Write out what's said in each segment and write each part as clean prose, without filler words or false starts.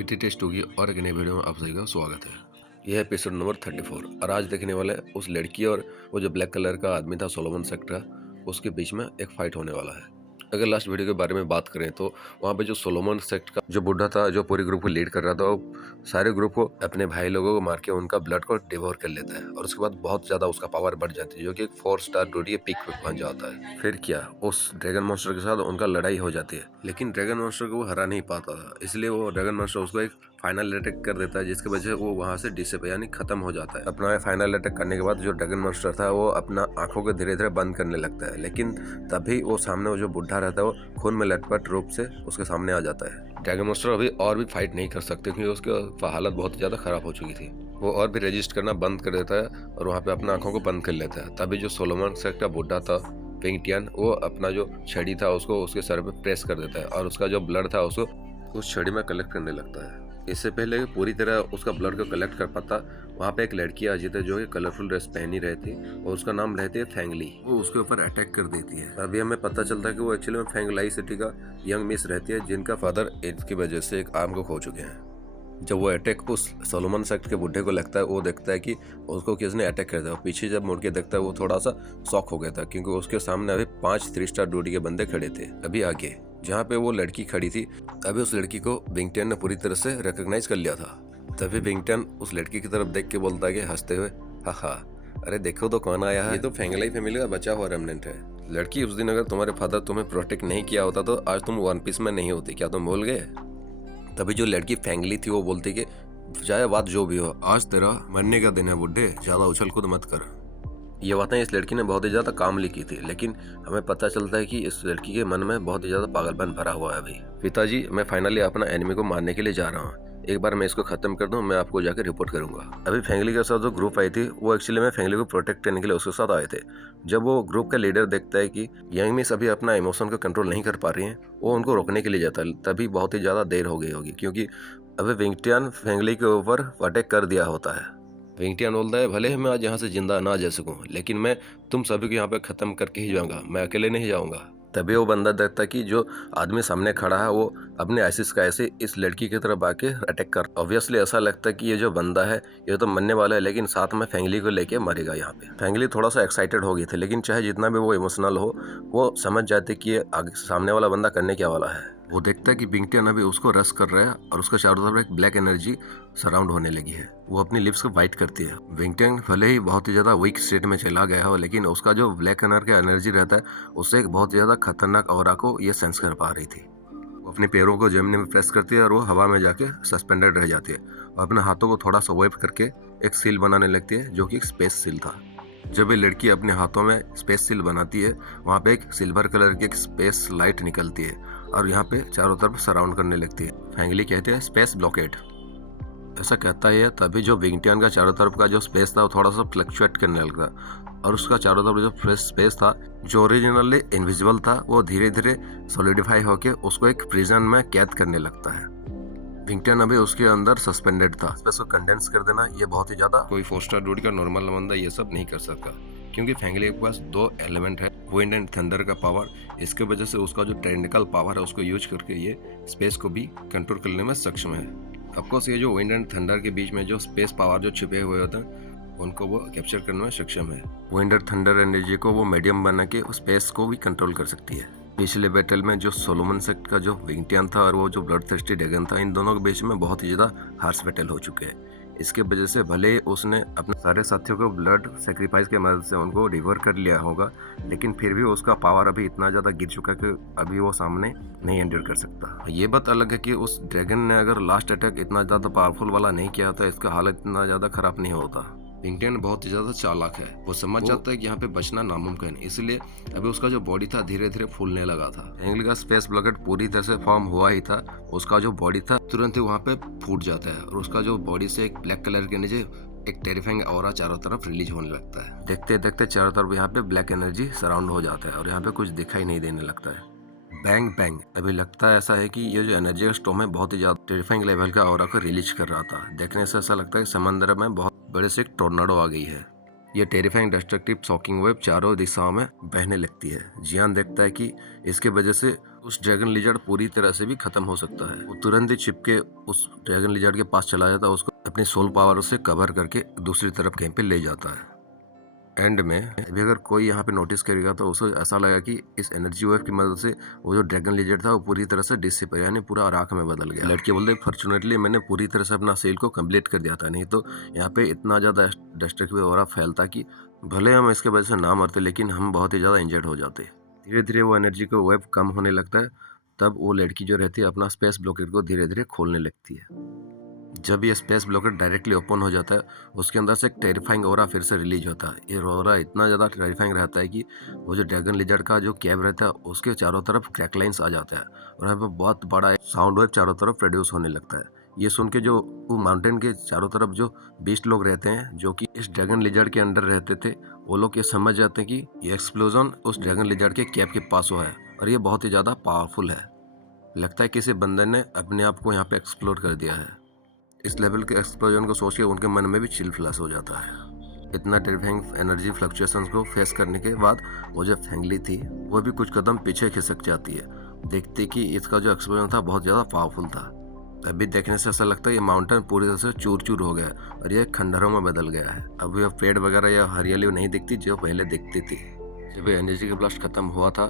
PT test होगी और एक नई वीडियो में आप सभी का स्वागत है। यह एपिसोड नंबर 34 और आज देखने वाले उस लड़की और वो जो ब्लैक कलर का आदमी था सोलोमन सेक्टर, उसके बीच में एक फाइट होने वाला है। अगर लास्ट वीडियो के बारे में बात करें तो वहाँ पे जो सोलोमन सेक्ट का जो बुढ़ा था जो पूरी ग्रुप को लीड कर रहा था, वो सारे ग्रुप को अपने भाई लोगों को मार के उनका ब्लड को डिवोर कर लेता है और उसके बाद बहुत ज्यादा उसका पावर बढ़ जाती है, जो कि एक 4 स्टार ड्यूटी पीक पे पहुंच जाता है। फिर क्या उस ड्रैगन मॉन्स्टर के साथ उनका लड़ाई हो जाती है, लेकिन ड्रैगन मॉन्स्टर को वो हरा नहीं पाता था, इसलिए वो ड्रैगन मॉन्स्टर उसको एक फाइनल अटैक कर देता है, जिसकी वजह से वो वहां से डिसअप यानी खत्म हो जाता है। अपना फाइनल अटैक करने के बाद जो ड्रैगन मॉन्स्टर था वो अपना आंखों को धीरे धीरे बंद करने लगता है, लेकिन तभी वो सामने वो जो बुढ़ा रहता है वो खून में लटपट रूप से उसके सामने आ जाता है। ड्रैगन मॉन्स्टर अभी और भी फाइट नहीं कर सकते क्योंकि उसकी हालत बहुत ज्यादा खराब हो चुकी थी। वो और भी रेजिस्ट करना बंद कर देता है और वहाँ पे अपना आंखों को बंद कर लेता है। तभी जो सोलोमन सेक्ट का बुढ़ा था विंगटियन, वो अपना जो छड़ी था उसको उसके सर पे प्रेस कर देता है और उसका जो ब्लड था उसको उस छड़ी में कलेक्ट करने लगता है। इससे पहले पूरी तरह उसका ब्लड को कलेक्ट कर पाता, वहाँ पे एक लड़की आ जाती है जो कि कलरफुल ड्रेस पहनी रहती और उसका नाम रहती है फेंगली। वो उसके ऊपर अटैक कर देती है। अभी हमें पता चलता है कि वो एक्चुअली में फेंगलाई सिटी का यंग मिस रहती है, जिनका फादर एड्स की वजह से एक आर्म को खो चुके हैं। जब वो अटैक उस सोलोमन सेक्ट के बुढ़े को लगता है, वो देखता है कि उसको किसने अटैक कर दिया। पीछे जब मुड़ के देखता है वो थोड़ा सा शॉक हो गया था, क्योंकि उसके सामने अभी 5 3 स्टार ड्यूटी के बंदे खड़े थे। अभी आगे जहाँ पे वो लड़की खड़ी थी, अभी उस लड़की को विंगटियन ने पूरी तरह से रिकॉग्नाइज कर लिया था। तभी विंगटियन उस लड़की की तरफ देख के बोलता है कि हंसते हुए, हा हा, अरे देखो तो कौन आया है, ये तो फेंगलाई फैमिली का बचा हुआ रेमनेंट है। लड़की, उस दिन अगर तुम्हारे फादर तुम्हें प्रोटेक्ट नहीं किया होता तो आज तुम वन पीस में नहीं होती, क्या तुम भूल गए? तभी जो लड़की फेंगली थी वो बोलती कि चाहे बात जो भी हो, आज तेरा मरने का दिन है बुड्ढे, ज्यादा उछल कूद मत कर। ये बातें इस लड़की ने बहुत ही ज्यादा कामली की थी, लेकिन हमें पता चलता है कि इस लड़की के मन में बहुत ही ज्यादा पागलपन भरा हुआ है। अभी पिताजी, मैं फाइनली अपना एनिमी को मारने के लिए जा रहा हूँ, एक बार मैं इसको खत्म कर दूं, मैं आपको जाकर रिपोर्ट करूंगा। अभी फेंगली के साथ जो ग्रुप आई थी वो एक्चुअली में फेंगली को प्रोटेक्ट करने के लिए उसके साथ आए थे। जब वो ग्रुप का लीडर देखता है कि यंग मिस अभी अपना इमोशन को कंट्रोल नहीं कर पा रही हैं, वो उनको रोकने के लिए जाता है। तभी बहुत ही ज्यादा देर हो गई होगी, क्योंकि अभी विंगटियन फेंगली के ऊपर अटैक कर दिया होता है। विंगटियन बोलता है, भले ही मैं आज यहाँ से जिंदा ना जा सकूं, लेकिन मैं तुम सभी को यहाँ पे खत्म करके ही जाऊंगा, मैं अकेले नहीं जाऊंगा। तभी वो बंदा देखता है कि जो आदमी सामने खड़ा है वो अपने आइसिस का ऐसे इस लड़की की तरफ आके अटैक कर। ऑब्वियसली ऐसा लगता है कि ये जो बंदा है ये तो मरने वाला है, लेकिन साथ में फेंगली को लेके मरेगा। यहाँ पे फेंगली थोड़ा सा एक्साइटेड हो गई थी, लेकिन चाहे जितना भी वो इमोशनल हो, वो समझ जाते कि ये आगे सामने वाला बंदा करने क्या वाला है। वो देखता है कि विंगटियन अभी उसको रश कर रहा है और उसका चारों तरफ एक ब्लैक एनर्जी सराउंड होने लगी है। वो अपनी लिप्स को वाइट करती है। विंगटियन भले ही बहुत ही ज्यादा वीक स्टेट में चला गया हो, लेकिन उसका जो ब्लैक कलर का एनर्जी रहता है उससे एक बहुत ज्यादा खतरनाक ऑरा को ये सेंस कर पा रही थी। वो अपने पैरों को जमीन में प्रेस करती है और वो हवा में जाके सस्पेंडेड रह जाती है और अपने हाथों को थोड़ा सा वेव करके एक सील बनाने लगती है, जो कि एक स्पेस सील था। जब ये लड़की अपने हाथों में स्पेस सील बनाती है, वहाँ पे एक सिल्वर कलर की एक स्पेस लाइट निकलती है और यहाँ पे चारों तरफ सराउंड करने लगती है। फेंगली कहते हैं स्पेस ब्लॉकेड, ऐसा कहता है। तभी जो विंगटियन का चारों तरफ का जो स्पेस था वो थोड़ा सा फ्लक्चुएट करने लगा और उसका चारों तरफ जो फ्रेश स्पेस था जो ओरिजिनली इनविजिबल था, वो धीरे धीरे सॉलिडिफाई होके उसको एक प्रिजन में कैद करने लगता है। विंगटियन अभी उसके अंदर सस्पेंडेड था। स्पेस को कंडेंस कर देना ये बहुत ही ज्यादा कोई 4 स्टार ड्यूटी का नॉर्मल बंदा ये सब नहीं कर सकता, क्योंकि फेंगली के पास 2 एलिमेंट है, विंड एंड थंडर का पावर। इसके वजह से उसका जो टेक्निकल पावर है उसको यूज करके ये स्पेस को भी कंट्रोल करने में सक्षम है। ऑफकोर्स ये जो विंड एंड थंडर के बीच में जो स्पेस पावर जो छिपे हुए होते हैं उनको वो कैप्चर करने में सक्षम है। विंड एंड थंडर एनर्जी को वो मीडियम बना के उस स्पेस को भी कंट्रोल कर सकती है। पिछले बैटल में जो सोलोमन सेक्ट का जो विंगटियन था और वो जो ब्लड थर्स्टी ड्रैगन था, इन दोनों के बीच में बहुत ही ज्यादा हार्श बैटल हो चुके हैं। इसके वजह से भले ही उसने अपने सारे साथियों को ब्लड सेक्रीफाइस के मदद से उनको रिवर कर लिया होगा, लेकिन फिर भी उसका पावर अभी इतना ज्यादा गिर चुका है कि अभी वो सामने नहीं एंडर कर सकता। ये बात अलग है कि उस ड्रैगन ने अगर लास्ट अटैक इतना ज्यादा पावरफुल वाला नहीं किया था, इसका हालत इतना ज्यादा खराब नहीं होता। विंगटियन बहुत ही ज्यादा चालाक है, वो समझ जाता है कि यहाँ पे बचना नामुमकिन, इसलिए अभी उसका जो बॉडी था धीरे धीरे फूलने लगा था। फेंगली का स्पेस ब्लॉकेट पूरी तरह से फॉर्म हुआ ही था, उसका जो बॉडी था तुरंत ही वहाँ पे फूट जाता है और उसका जो बॉडी से एक ब्लैक कलर के नीचे एक टेरिफाइंग ऑरा चारों तरफ रिलीज होने लगता है। देखते देखते चारों तरफ यहाँ पे ब्लैक एनर्जी सराउंड हो जाता है और यहाँ पे कुछ दिखाई नहीं देने लगता है। बैंग बैंग, अभी लगता है ऐसा है कि ये जो एनर्जी का स्टॉर्म है बहुत ही ज्यादा टेरिफाइंग लेवल का ऑरा को रिलीज कर रहा था। देखने से ऐसा लगता है कि समंदर में बहुत बड़े से एक टोर्नाडो आ गई है। ये टेरिफाइंग डिस्ट्रक्टिव शॉकिंग वेव चारों दिशाओं में बहने लगती है। जियान देखता है कि इसके वजह से उस ड्रैगन लिजर्ड पूरी तरह से भी खत्म हो सकता है। वो तुरंत ही छिप के उस ड्रैगन लिजर्ड के पास चला जाता है, उसको अपनी सोल पावर से कवर करके दूसरी तरफ कहीं पे ले जाता है। एंड में अभी अगर कोई यहाँ पे नोटिस करेगा तो उसे ऐसा लगा कि इस एनर्जी वेव की मदद से वो जो ड्रैगन लिजर्ड था वो पूरी तरह से डिसिपेयर यानी पूरा राख में बदल गया। लड़के बोलते फॉर्चुनेटली मैंने पूरी तरह से अपना सेल को कंप्लीट कर दिया था, नहीं तो यहाँ पे इतना ज़्यादा डिस्ट्रक्टिव ऑरा फैलता कि भले हम इसके वजह से ना मरते लेकिन हम बहुत ही ज़्यादा इंजर्ड हो जाते। धीरे धीरे वो एनर्जी को वेव कम होने लगता है, तब वो लड़की जो रहती है अपना स्पेस ब्लॉकेट को धीरे धीरे खोलने लगती है। जब ये स्पेस ब्लॉकेट डायरेक्टली ओपन हो जाता है, उसके अंदर से एक टेरिफाइंग ऑरा फिर से रिलीज होता है। ये ऑरा इतना ज़्यादा टेरिफाइंग रहता है कि वो जो ड्रैगन लिजर्ड का जो कैब रहता है उसके चारों तरफ क्रैकलाइंस आ जाता है और यहाँ पे बहुत बड़ा साउंड वेव चारों तरफ प्रोड्यूस होने लगता है। ये सुन के जो वो माउंटेन के चारों तरफ जो बीस्ट लोग रहते हैं जो कि इस ड्रैगन लिजर्ड के अंडर रहते थे, वो लोग ये समझ जाते हैं कि ये एक्सप्लोजन उस ड्रैगन लिजर्ड के कैब के पास हुआ है और ये बहुत ही ज़्यादा पावरफुल है। लगता है किसी बंदे ने अपने आप को यहाँ पे एक्सप्लोर कर दिया है। इस लेवल के एक्सप्लोजन को सोच के उनके मन में भी चिल फ्लैश हो जाता है। इतना टेरिफाइंग एनर्जी फ्लक्चुएशंस को फेस करने के बाद वो जो फेंगली थी वो भी कुछ कदम पीछे खिसक जाती है, देखती कि इसका जो एक्सप्लोजन था बहुत ज़्यादा पावरफुल था। अभी देखने से ऐसा लगता है ये माउंटेन पूरी तरह से चूर चूर हो गया और ये खंडहरों में बदल गया है। अब ये पेड़ वगैरह या हरियाली नहीं दिखती जो पहले दिखती थी। जब ये एनर्जी का ब्लास्ट खत्म हुआ था,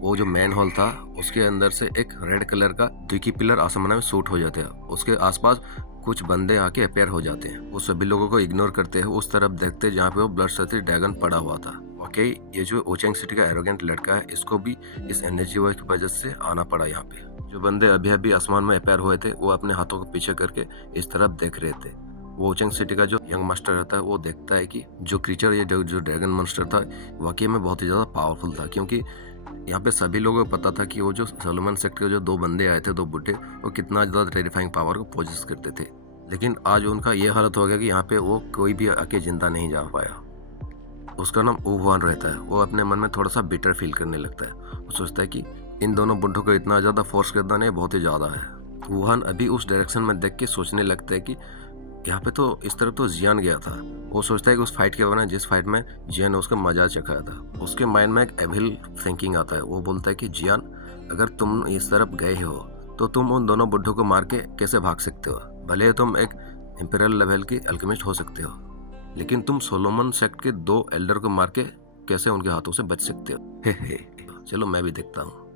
वो जो मैन होल था उसके अंदर से एक रेड कलर का द्विकी पिलर आसमान में शूट हो जाते हैं। उसके आसपास कुछ बंदे आके अपेयर हो जाते हैं। वो सभी लोगों को इग्नोर करते हैं, उस तरफ देखते हैं जहाँ पे वो ब्लडथिर्स्टी ड्रैगन पड़ा हुआ था। वाकई ये जो ओचेंग सिटी का एरोगेंट लड़का है, इसको भी इस एनर्जी वेव की वजह से आना पड़ा यहाँ पे। जो बंदे अभी अभी आसमान में अपेयर हुए थे वो अपने हाथों को पीछे करके इस तरफ देख रहे थे। वो ओचेंग सिटी का जो यंग मास्टर रहता है वो देखता है कि जो क्रीचर ये जो ड्रैगन मॉन्स्टर था वाकई में बहुत ही ज़्यादा पावरफुल था, क्योंकि यहाँ पे सभी लोगों को पता था कि वो जो सोलोमन सेक्ट के जो दो बंदे आए थे, दो बुढ़े, वो कितना ज़्यादा टेरिफाइंग पावर को पोजेस करते थे। लेकिन आज उनका ये हालत हो गया कि यहाँ पे वो कोई भी आके जिंदा नहीं जा पाया। उसका नाम वुहान रहता है। वो अपने मन में थोड़ा सा बिटर फील करने लगता है। वो सोचता है कि इन दोनों बुढ़ों को इतना ज़्यादा फोर्स करना नहीं बहुत ही ज़्यादा है। वुहान अभी उस डायरेक्शन में देख के सोचने लगता है कि यहाँ पे तो इस तरफ तो जियान गया था। वो सोचता है कि उस फाइट के बारे में जिस फाइट में जियान ने उसका मजा चखाया था, उसके माइंड में एक एविल थिंकिंग आता है। वो बोलता है कि जियान, अगर तुम इस तरफ गए हो तो तुम उन दोनों बुढ़ों को मार के कैसे भाग सकते हो? भले तुम एक इंपीरियल लेवल की अल्केमिस्ट हो सकते हो, लेकिन तुम सोलोमन सेक्ट के दो एल्डर को मार के कैसे उनके हाथों से बच सकते हो? हे चलो मैं भी देखता हूँ।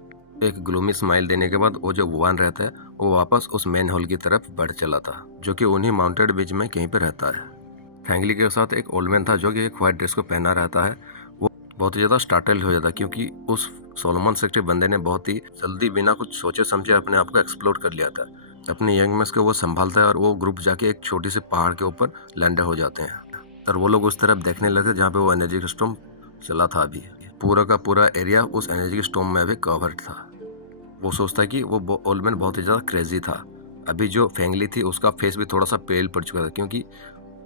एक ग्लूमी स्माइल देने के बाद वो जो वुहान रहता है वो वापस उस मेन हॉल की तरफ बढ़ चला था, जो कि उन्हीं माउंटेड बीच में कहीं पे रहता है। फैंगली के साथ एक ओल्ड मैन था जो कि एक व्हाइट ड्रेस को पहना रहता है। वो बहुत ही ज़्यादा स्टार्टल हो जाता है क्योंकि उस सोलोमन सेक्ट के बंदे ने बहुत ही जल्दी बिना कुछ सोचे समझे अपने आप को एक्सप्लोर कर लिया था। अपने यंग मैस को वो संभालता है और वो ग्रुप जाके एक छोटी सी पहाड़ के ऊपर लैंडर हो जाते हैं और वो लोग उस तरफ देखने लगते जहाँ पे वो एनर्जी का स्टॉर्म चला था। अभी पूरा का पूरा एरिया उस एनर्जी के स्टॉर्म में अभी कवर्ड था। वो सोचता है कि वो ओल्ड मैन बहुत ही ज़्यादा क्रेजी था। अभी जो फैंगली थी उसका फेस भी थोड़ा सा पेल पड़ चुका था क्योंकि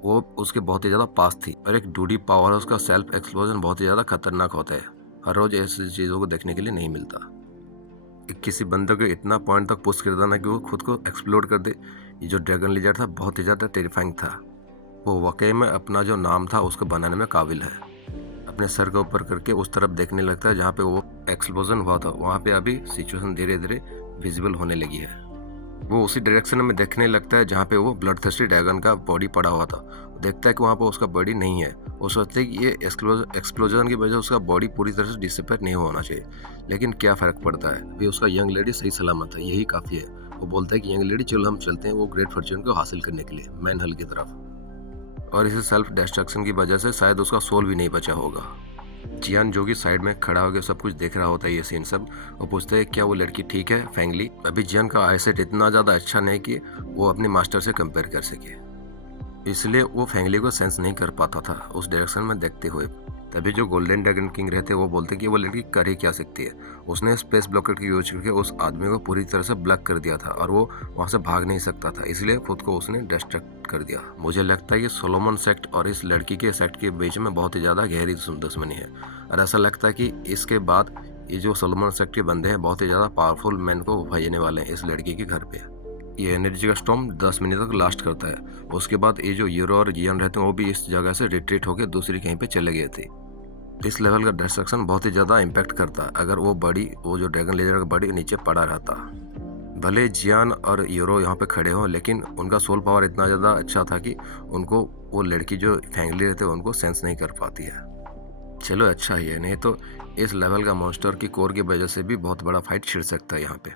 वो उसके बहुत ही ज़्यादा पास थी और एक डूडी पावर है उसका सेल्फ एक्सप्लोजन बहुत ही ज़्यादा खतरनाक होता है। हर रोज़ ऐसी चीज़ों को देखने के लिए नहीं मिलता। किसी बंदे को इतना पॉइंट तक पुश कर देना कि वो खुद को एक्सप्लोर कर दे। ये जो ड्रैगन लिजर्ड था बहुत ही ज़्यादा टेरिफाइंग था। वो वाकई में अपना जो नाम था उसको बनाने में काबिल है। अपने सर के ऊपर करके उस तरफ देखने लगता है जहाँ पे वो एक्सप्लोजन हुआ था। वहाँ पे अभी सिचुएशन धीरे धीरे विजिबल होने लगी है। वो उसी डायरेक्शन में देखने लगता है जहाँ पे वो ब्लडथिर्स्टी ड्रैगन का बॉडी पड़ा हुआ था। देखता है कि वहाँ पे उसका बॉडी नहीं है। वो सोचते हैं कि ये एक्सप्लोजन की वजह से उसका बॉडी पूरी तरह से डिसअपियर नहीं होना चाहिए, लेकिन क्या फ़र्क पड़ता है, अभी उसका यंग लेडी सही सलामत है, यही काफ़ी है। वो बोलता है कि यंग लेडी चलो हम चलते हैं वो ग्रेट फॉर्च्यून को हासिल करने के लिए मैन हल की तरफ। और इसी सेल्फ डिस्ट्रक्शन की वजह से शायद उसका सोल भी नहीं बचा होगा। जियान जो कि साइड में खड़ा होकर सब कुछ देख रहा होता है ये सीन सब, वो पूछते हैं क्या वो लड़की ठीक है फैंगली? अभी जियान का आईसेट इतना ज़्यादा अच्छा नहीं कि वो अपने मास्टर से कंपेयर कर सके, इसलिए वो फैंगली को सेंस नहीं कर पाता था उस डायरेक्शन में देखते हुए। तभी जो गोल्डन ड्रैगन किंग रहते वो बोलते कि वो लड़की कर ही क्या सकती है। उसने स्पेस ब्लॉकेट की यूज करके उस आदमी को पूरी तरह से ब्लॉक कर दिया था और वो वहाँ से भाग नहीं सकता था, इसलिए खुद को उसने डिस्ट्रैक्ट कर दिया। मुझे लगता है कि सोलोमन सेक्ट और इस लड़की के सेक्ट के बीच में बहुत ही ज़्यादा गहरी दुश्मनी है और ऐसा लगता है कि इसके बाद ये जो सोलोमन सेक्ट के बंदे हैं बहुत ही ज़्यादा पावरफुल मैन को भेजने वाले हैं इस लड़की के घर पे। ये एनर्जी का स्टॉर्म 10 मिनट तक लास्ट करता है। उसके बाद ये जो यूरो और जियान रहते हैं वो भी इस जगह से रिट्रीट होकर दूसरी कहीं पे चले गए थे। इस लेवल का डिस्ट्रक्शन बहुत ही ज़्यादा इम्पैक्ट करता है अगर वो जो ड्रैगन लेजर का बॉडी नीचे पड़ा रहता। भले जियान और यूरो यहाँ पे खड़े हों, लेकिन उनका सोल पावर इतना ज़्यादा अच्छा था कि उनको वो लड़की जो फैंगली रहते हैं उनको सेंस नहीं कर पाती है। चलो अच्छा ही है, नहीं तो इस लेवल का मॉन्स्टर की कोर की वजह से भी बहुत बड़ा फाइट छिड़ सकता है यहाँ पे।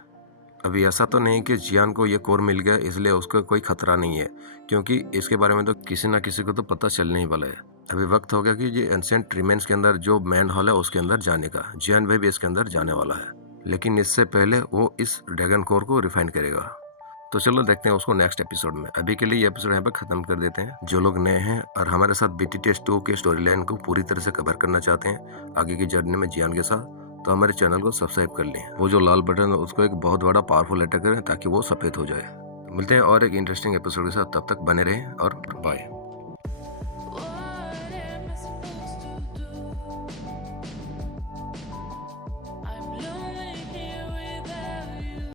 अभी ऐसा तो नहीं कि जियान को ये कोर मिल गया इसलिए उसको कोई खतरा नहीं है, क्योंकि इसके बारे में तो किसी ना किसी को तो पता चलने ही वाला है। अभी वक्त हो गया कि ये एंशिएंट रिमेन्स के अंदर जो मैन हॉल है उसके अंदर जाने का। जियान भाई भी इसके अंदर जाने वाला है, लेकिन इससे पहले वो इस ड्रैगन कोर को रिफाइन करेगा। तो चलो देखते हैं उसको नेक्स्ट एपिसोड में। अभी के लिए ये एपिसोड यहाँ पे खत्म कर देते हैं। जो लोग नए हैं और हमारे साथ BTTS 2 के स्टोरी लाइन को पूरी तरह से कवर करना चाहते हैं आगे की जर्नी में जियान के साथ, तो हमारे चैनल को सब्सक्राइब कर लें। वो जो लाल बटन है उसको एक बहुत बड़ा पावरफुल अटैक करें ताकि वो सफ़ेद हो जाए। मिलते हैं और एक इंटरेस्टिंग एपिसोड के साथ, तब तक बने रहें और बाय।